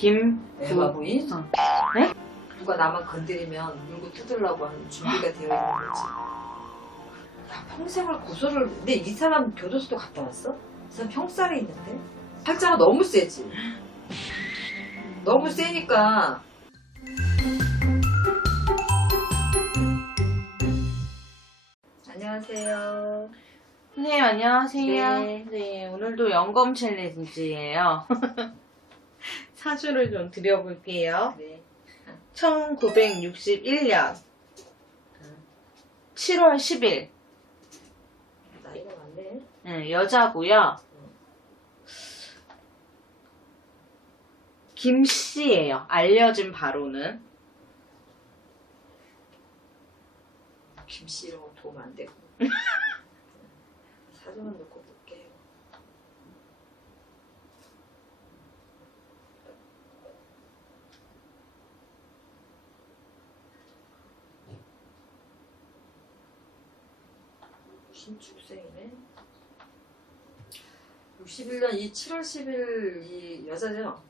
김, 에바 구, 부인? 어. 네? 누가 나만 건드리면 물고 뜯으려고 하는 준비가 되어 있는 거지. 야, 평생을 고소를. 근데 이 사람 교도소도 갔다 왔어? 이 사람 형살에 있는데? 팔자가 너무 세지. 너무 세니까. 안녕하세요. 네, 안녕하세요. 네. 네, 오늘도 연검 챌린지예요. 사주를 좀 드려볼게요. 네. 1961년 7월 10일 나이가 많네. 네, 여자고요. 김씨예요. 알려진 바로는 김씨 이런 거 도움 안 되고. 사진만 놓고 볼게요. 신 축생이네. 61년 이 7월 10일 이 여자죠?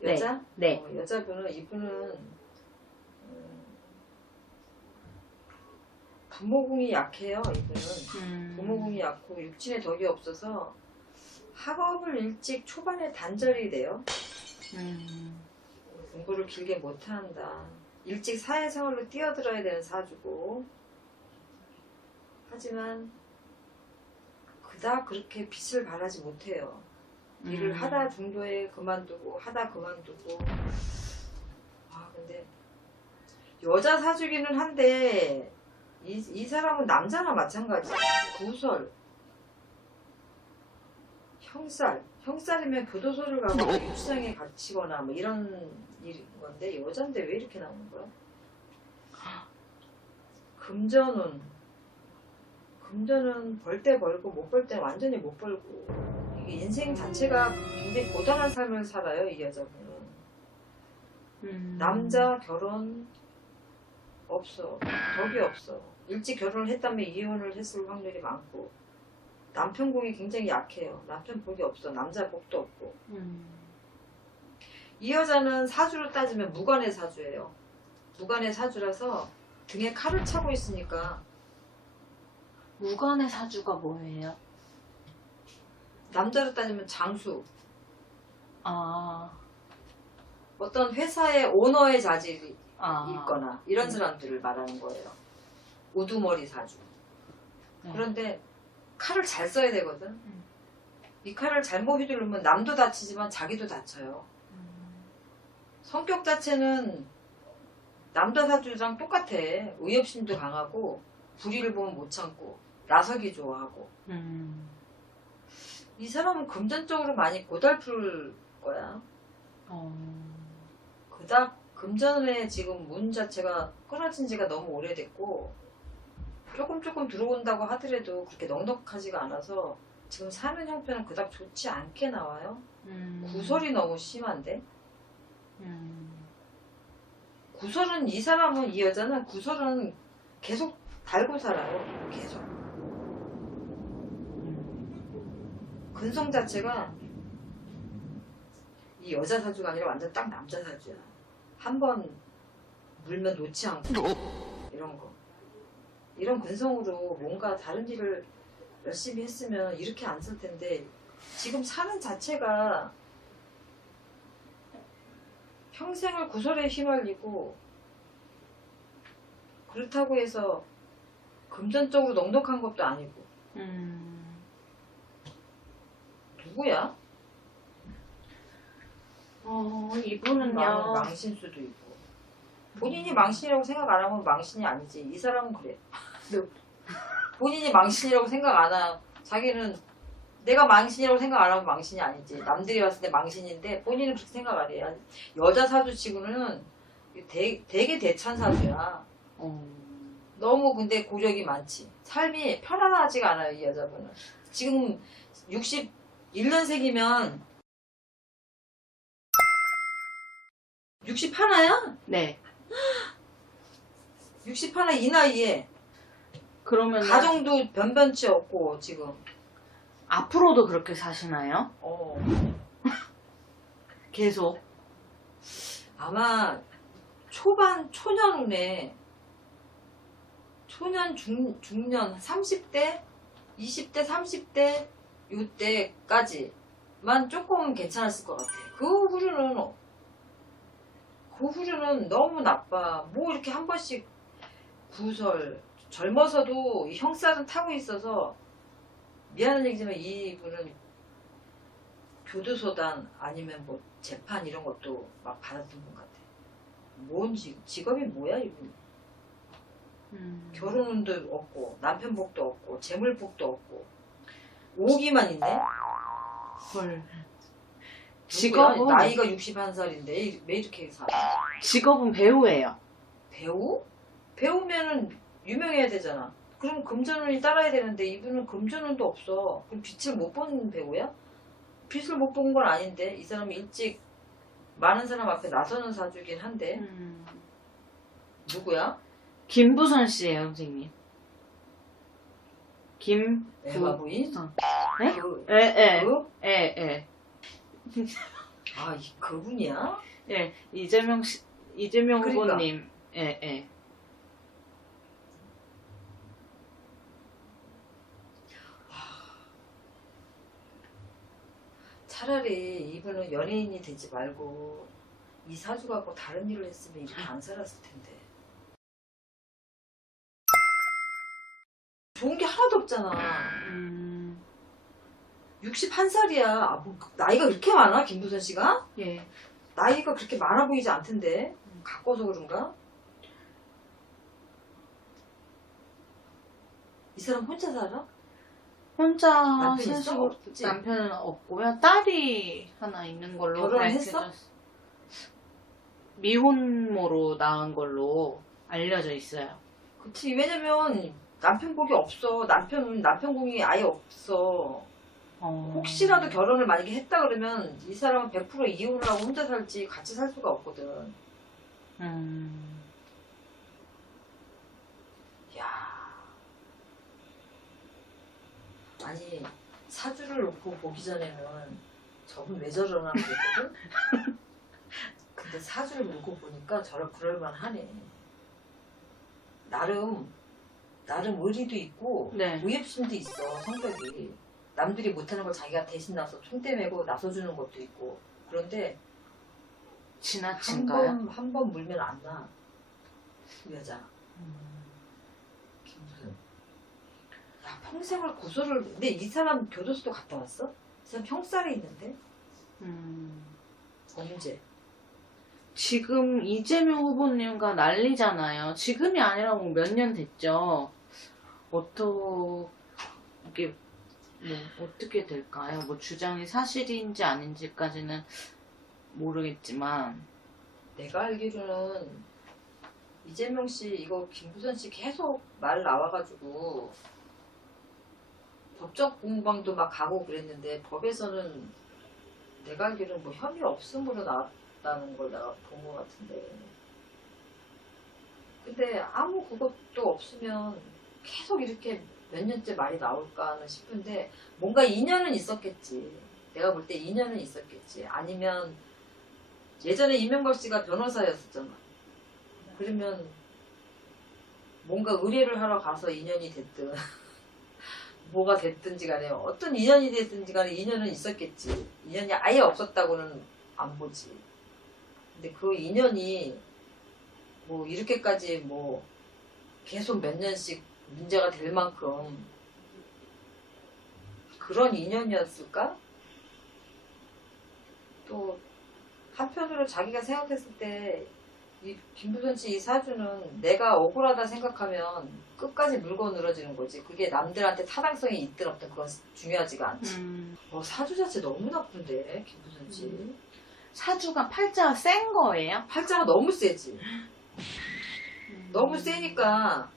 네, 여자? 네. 어, 여자분은 이분은 음, 부모궁이 약해요. 이분은 음, 부모궁이 약고 육친의 덕이 없어서 학업을 일찍 초반에 단절이 돼요. 음, 공부를 길게 못한다. 일찍 사회생활로 뛰어들어야 되는 사주고 하지만 그닥 그렇게 빚을 바라지 못해요. 일을 음. 하다 중도에 그만두고 하다 그만두고 아 근데 여자 사주기는 한데 이, 이 사람은 남자나 마찬가지 구설 형살 형살이면 교도소를 가거나 유치장에 갇히거나 뭐 이런 일인 건데 여잔데 왜 이렇게 나오는 거야? 금전운 금전은 벌 때 벌고 못 벌 때 완전히 못 벌고. 이게 인생 자체가 굉장히 고단한 삶을 살아요 이 여자분은. 음. 남자 결혼 없어. 덕이 없어. 일찍 결혼을 했다면 이혼을 했을 확률이 많고. 남편 공이 굉장히 약해요. 남편 복이 없어. 남자 복도 없고. 음. 이 여자는 사주로 따지면 무관의 사주예요. 무관의 사주라서 등에 칼을 차고 있으니까 무관의 사주가 뭐예요? 남자로 따지면 장수 아, 어떤 회사의 오너의 자질이 아. 있거나 이런 음. 사람들을 말하는 거예요. 우두머리 사주. 네. 그런데 칼을 잘 써야 되거든. 음. 이 칼을 잘못 휘두르면 남도 다치지만 자기도 다쳐요. 음. 성격 자체는 남자 사주랑 똑같아. 의협심도 강하고 불의를 보면 못 참고 나서기 좋아하고 음. 이 사람은 금전적으로 많이 고달플 거야. 어. 그닥 금전에 지금 문 자체가 끊어진 지가 너무 오래됐고 조금 조금 들어온다고 하더라도 그렇게 넉넉하지가 않아서 지금 사는 형편은 그닥 좋지 않게 나와요. 음. 구설이 너무 심한데 음. 구설은 이 사람은 이 여자는 구설은 계속 달고 살아요. 계속 음. 근성 자체가 이 여자 사주가 아니라 완전 딱 남자 사주야. 한 번 물면 놓지 않고 이런 거. 이런 근성으로 뭔가 다른 일을 열심히 했으면 이렇게 안 쓸 텐데 지금 사는 자체가 평생을 구설에 휘말리고 그렇다고 해서 금전적으로 넉넉한 것도 아니고 음. 누구야? 어, 망- 이분은요. 망 신 수도 있고. 본인이 망신이라고 생각 안 하면 망신이 아니지. 이 사람은 그래. 본인이 망신이라고 생각 안 하면 자기는 내가 망신이라고 생각 안 하면 망신이 아니지. 남들이 봤을 때 망신인데 본인은 그렇게 생각 안 해요 여자 사주 치고는 되, 되게 대찬 사주야. 어. 너무 근데 고력이 많지. 삶이 편안하지가 않아요 이 여자분은. 지금 61년생이면 60 하나야? 네. 60 하나 이 나이에 그러면 가정도 변변치 없고 지금 앞으로도 그렇게 사시나요? 어 계속. 아마 초반 초년운에 초년 중, 중년 30대 20대 30대 요때까지만 조금 괜찮았을 것 같아 그 후로는 그 후로는 너무 나빠 뭐 이렇게 한 번씩 구설 젊어서도 이 형살은 타고 있어서 미안한 얘기지만 이분은 교도소단 아니면 뭐 재판 이런 것도 막 받았던 분 같아. 뭔 직, 직업이 뭐야 이분? 음. 결혼운도 없고 남편 복도 없고 재물 복도 없고 오기만 있네. 헐. 직업 직업은 나이가 61살인데 왜 이렇게 살아? 직업은 배우예요. 배우? 배우면은 유명해야 되잖아. 그럼 금전운이 따라야 되는데 이분은 금전운도 없어. 그럼 빛을 못 본 배우야? 빛을 못 본 건 아닌데 이 사람이 일찍 많은 사람 앞에 나서는 사주긴 한데 음. 누구야? 김부선 씨예요, 선생님. 김. 에바 부인? 어. 네? 그, 에, 에, 그? 에, 에. 아, 이- 그분이야? 예, 이재명 씨, 이재명 그러니까. 후보님. 예, 예. 차라리 이분은 연예인이 되지 말고 이 사주 갖고 다른 일을 했으면 이렇게 안 살았을 텐데. 좋은 게 하나도 없잖아. 음, 61살이야. 아, 뭐, 나이가 그렇게 많아? 김부선 씨가? 예. 나이가 그렇게 많아 보이지 않던데. 가꿔서 그런가? 이 사람 혼자 살아? 혼자 남편 있어? 없지? 남편은 없고요. 딸이 하나 있는 걸로 결혼했어? 밝혀졌- 미혼모로 낳은 걸로 알려져 있어요. 그치. 왜냐면 남편 복이 없어. 남편은 남편 공이 아예 없어. 어. 혹시라도 결혼을 만약에 했다 그러면 이 사람은 100% 이혼을 하고 혼자 살지 같이 살 수가 없거든. 음, 야 아니 사주를 놓고 보기 전에는 저분 왜 저러나 그랬거든. 근데 사주를 놓고 보니까 저럴 그럴만 하네. 나름 나름 의리도 있고 네. 의협심도 있어 성격이. 남들이 못하는 걸 자기가 대신 나서 총대 메고 나서주는 것도 있고 그런데 한 지나친가요? 번 한 번 물면 안 나. 그 여자. 음. 야 평생을 고소를 근데 이 사람 교도소도 갔다 왔어? 이 사람 형살에 있는데 음. 언제? 지금 이재명 후보님과 난리잖아요. 지금이 아니라 뭐몇년 됐죠. 어떻게 뭐 어떻게 될까요? 뭐 주장이 사실인지 아닌지까지는 모르겠지만 내가 알기로는 이재명 씨 이거 김부선 씨 계속 말 나와가지고 법적 공방도 막 가고 그랬는데 법에서는 내가 알기로는 뭐 혐의 없음으로 나왔다는 걸 내가 본 것 같은데 근데 아무 그것도 없으면 계속 이렇게 몇 년째 말이 나올까 싶은데 뭔가 인연은 있었겠지 내가 볼 때 인연은 있었겠지 아니면 예전에 이명박 씨가 변호사였었잖아. 그러면 뭔가 의뢰를 하러 가서 인연이 됐든 뭐가 됐든지 간에 어떤 인연이 됐든지 간에 인연은 있었겠지. 인연이 아예 없었다고는 안 보지. 근데 그 인연이 뭐 이렇게까지 뭐 계속 몇 년씩 문제가 될 만큼 그런 인연이었을까? 또 한편으로 자기가 생각했을 때 이 김부선 씨 이 사주는 내가 억울하다 생각하면 끝까지 물고 늘어지는 거지. 그게 남들한테 타당성이 있든 없든 그건 중요하지가 않지. 음, 어, 사주 자체 너무 나쁜데 김부선 씨. 사주가 팔자가 센 거예요? 팔자가 너무 세지. 너무 세니까.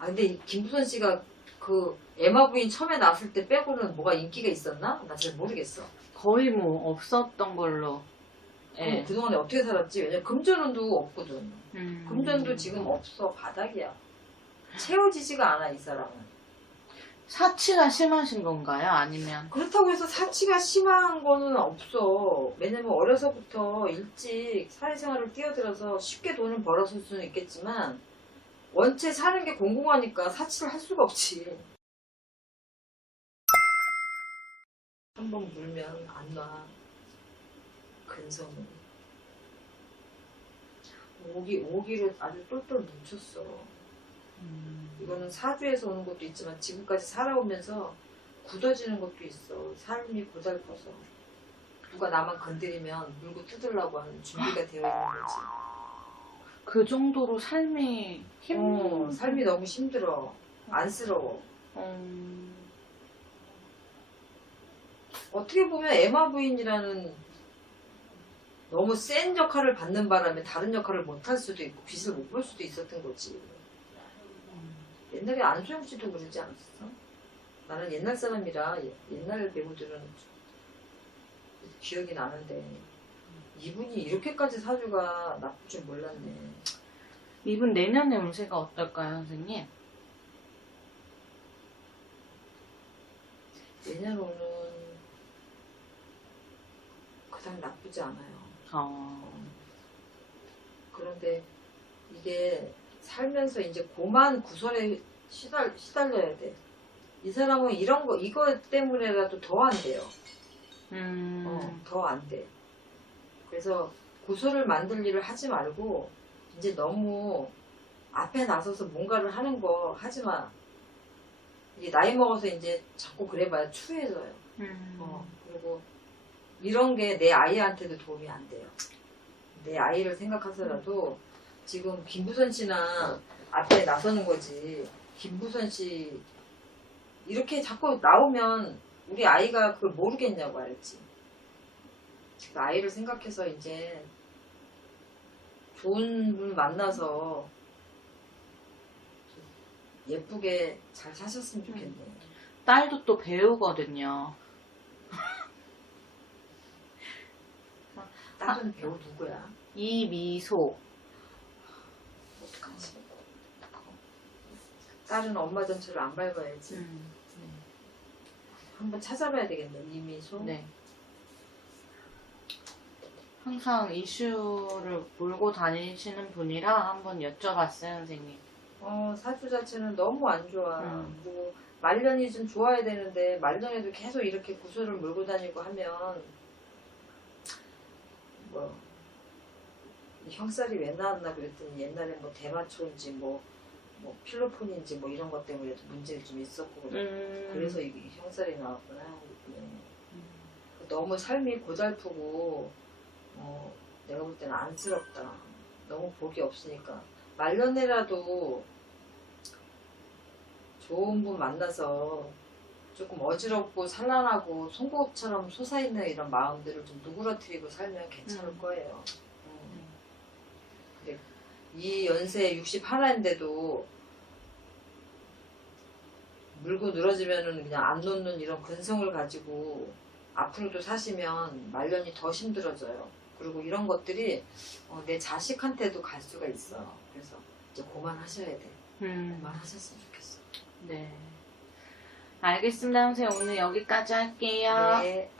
아 근데 이 김부선 씨가 그 에마 부인 처음에 나왔을 때 빼고는 뭐가 인기가 있었나? 나 잘 모르겠어. 거의 뭐 없었던 걸로. 그럼 예. 그동안에 어떻게 살았지? 왜냐면 금전운도 없거든. 음. 금전도 지금 없어. 바닥이야. 채워지지가 않아, 이 사람은. 사치가 심하신 건가요? 아니면 그렇다고 해서 사치가 심한 거는 없어. 왜냐면 어려서부터 일찍 사회생활을 뛰어들어서 쉽게 돈을 벌었을 수는 있겠지만 원체 사는 게 공공하니까 사치를 할 수가 없지. 한 번 물면 안 놔. 근성은. 오기, 오기를 아주 똘똘 뭉쳤어. 음, 이거는 사주에서 오는 것도 있지만 지금까지 살아오면서 굳어지는 것도 있어. 삶이 고달퍼서. 누가 나만 건드리면 물고 뜯으려고 하는 준비가 되어 있는 거지. 그 정도로 삶이 힘 어, 삶이 너무 힘들어. 안쓰러워. 음, 어떻게 보면 에마 부인이라는 너무 센 역할을 받는 바람에 다른 역할을 못 할 수도 있고 빛을 못 볼 수도 있었던 거지. 옛날에 안소영 씨도 그러지 않았어? 나는 옛날 사람이라 예- 옛날 배우들은 기억이 나는데 이분이 이렇게까지 사주가 나쁠 줄 몰랐네. 이분 내년의 운세가 어떨까요, 선생님? 내년으로는 그닥 나쁘지 않아요. 어, 그런데 이게 살면서 이제 고만 구설에 시달, 시달려야 돼. 이 사람은 이런 거, 이거 때문에라도 더 안 돼요. 음, 어, 더 안 돼. 그래서 구설을 만들 일을 하지 말고, 이제 너무 앞에 나서서 뭔가를 하는 거 하지 마. 이게 나이 먹어서 이제 자꾸 그래봐야 추해져요. 음, 어, 그리고 이런 게 내 아이한테도 도움이 안 돼요. 내 아이를 생각해서라도 지금 김부선 씨나 앞에 나서는 거지. 김부선 씨 이렇게 자꾸 나오면 우리 아이가 그걸 모르겠냐고 알지. 그 아이를 생각해서 이제 좋은 분 만나서 예쁘게 잘 사셨으면 좋겠네. 딸도 또 배우거든요. 딸은 배우 누구야? 이미소. 어떡하지? 딸은 엄마 전철을 안 밟아야지. 음, 한번 찾아봐야 되겠네, 이미소. 네. 항상 이슈를 몰고 다니시는 분이라 한번 여쭤봤어요, 선생님. 어, 사주 자체는 너무 안 좋아. 음. 그리고 말년이 좀 좋아야 되는데, 말년에도 계속 이렇게 구슬을 몰고 다니고 하면, 뭐, 이 형살이 왜 나왔나 그랬더니 옛날에 뭐 대마초인지 뭐, 뭐 필로폰인지 뭐 이런 것 때문에도 문제가 좀 있었고, 그래. 음, 그래서 이게 형살이 나왔구나. 네. 너무 삶이 고달프고 어, 내가 볼 때는 안쓰럽다. 너무 복이 없으니까 말년에라도 좋은 분 만나서 조금 어지럽고 산란하고 송곳처럼 솟아있는 이런 마음들을 좀 누그러뜨리고 살면 괜찮을 음. 거예요. 음. 근데 이 연세에 60 하나인데도 물고 늘어지면은 그냥 안 놓는 이런 근성을 가지고 앞으로도 사시면 말년이 더 힘들어져요. 그리고 이런 것들이 어, 내 자식한테도 갈 수가 있어. 그래서 이제 그만하셔야 돼. 음, 그만하셨으면 좋겠어. 네. 알겠습니다, 선생님. 오늘 여기까지 할게요. 네.